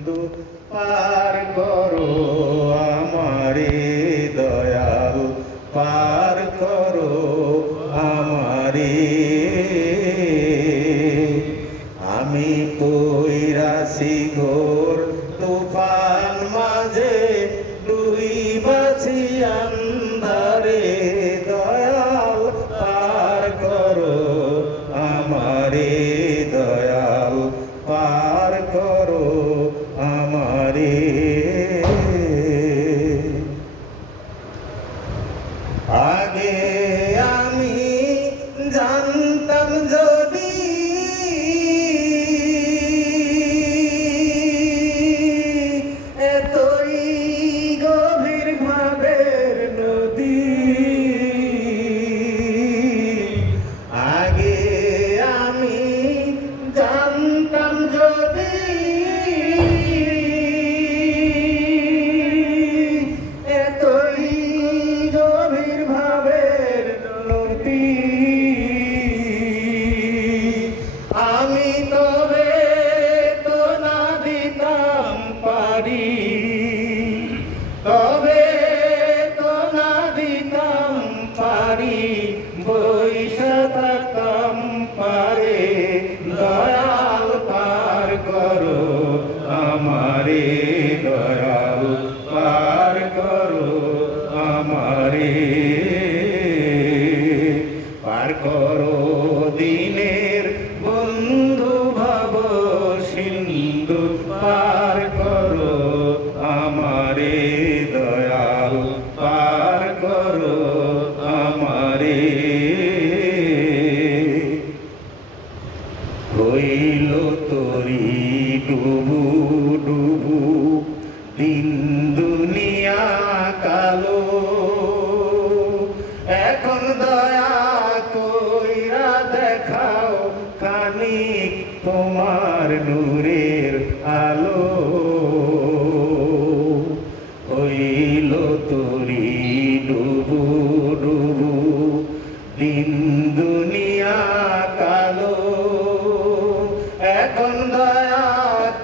সিন্ধু পার করো আমারে দয়াল পার করো আমারে আমি পইরাছি ঘোর তুফান মাঝে ডুইবাছি আন্ধারে দয়াল পার করো আমারে দয়াল পার করো আমারে আগে আমি জানতাম যদি এতই গভীর ভাবের নদী আগে আমি জানতাম যদি এতই গভীর ভাবের নদী আমি তবে তো না দিতাম পারি তবে তো না দিতাম পারি বৈশা থাকতাম পারে দয়াল পার করো আমারে দয়াল পার করো আমারে পার করো দিনের বন্ধু ভাব সিন্ধু পার করো আমারে দয়াল পার করো আমারে হইল তোরি ডুবু ডুবু দিন দুনিয়া কালো এখন দয়া কইরা দেখাও খানিক তোমার নূরের আলো হইল তোরি ডুবু ডুবু দিন দুনিয়া কালো এখন দয়া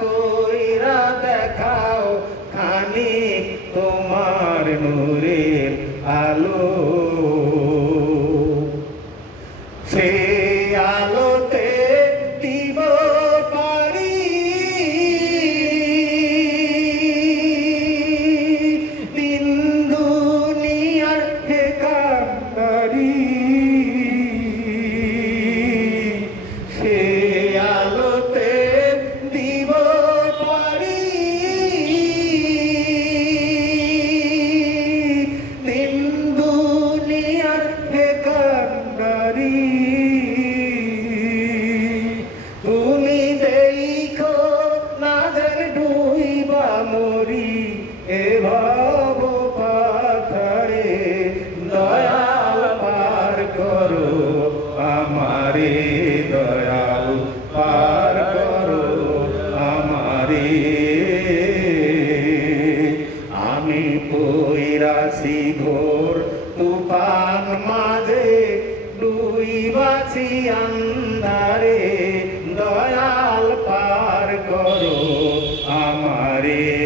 কইরা দেখাও খানিক তোমার নূরের আলো সে আলোতে দিব পারি দিন দুনিয়ার ঠিকাদারি সে আলোতে দিব পারি দিন দুনিয়ার ঠিকাদারি তুমি দেখো না যেন ডুইবা মরি এ ভাব পাথরে দয়াল পার করো আমারে দয়াল পার করো আমারে আমি পইরাছি ঘোর তুফান মাঝে ডুইবাছি আন্ধারে দয়াল পার করো আমারে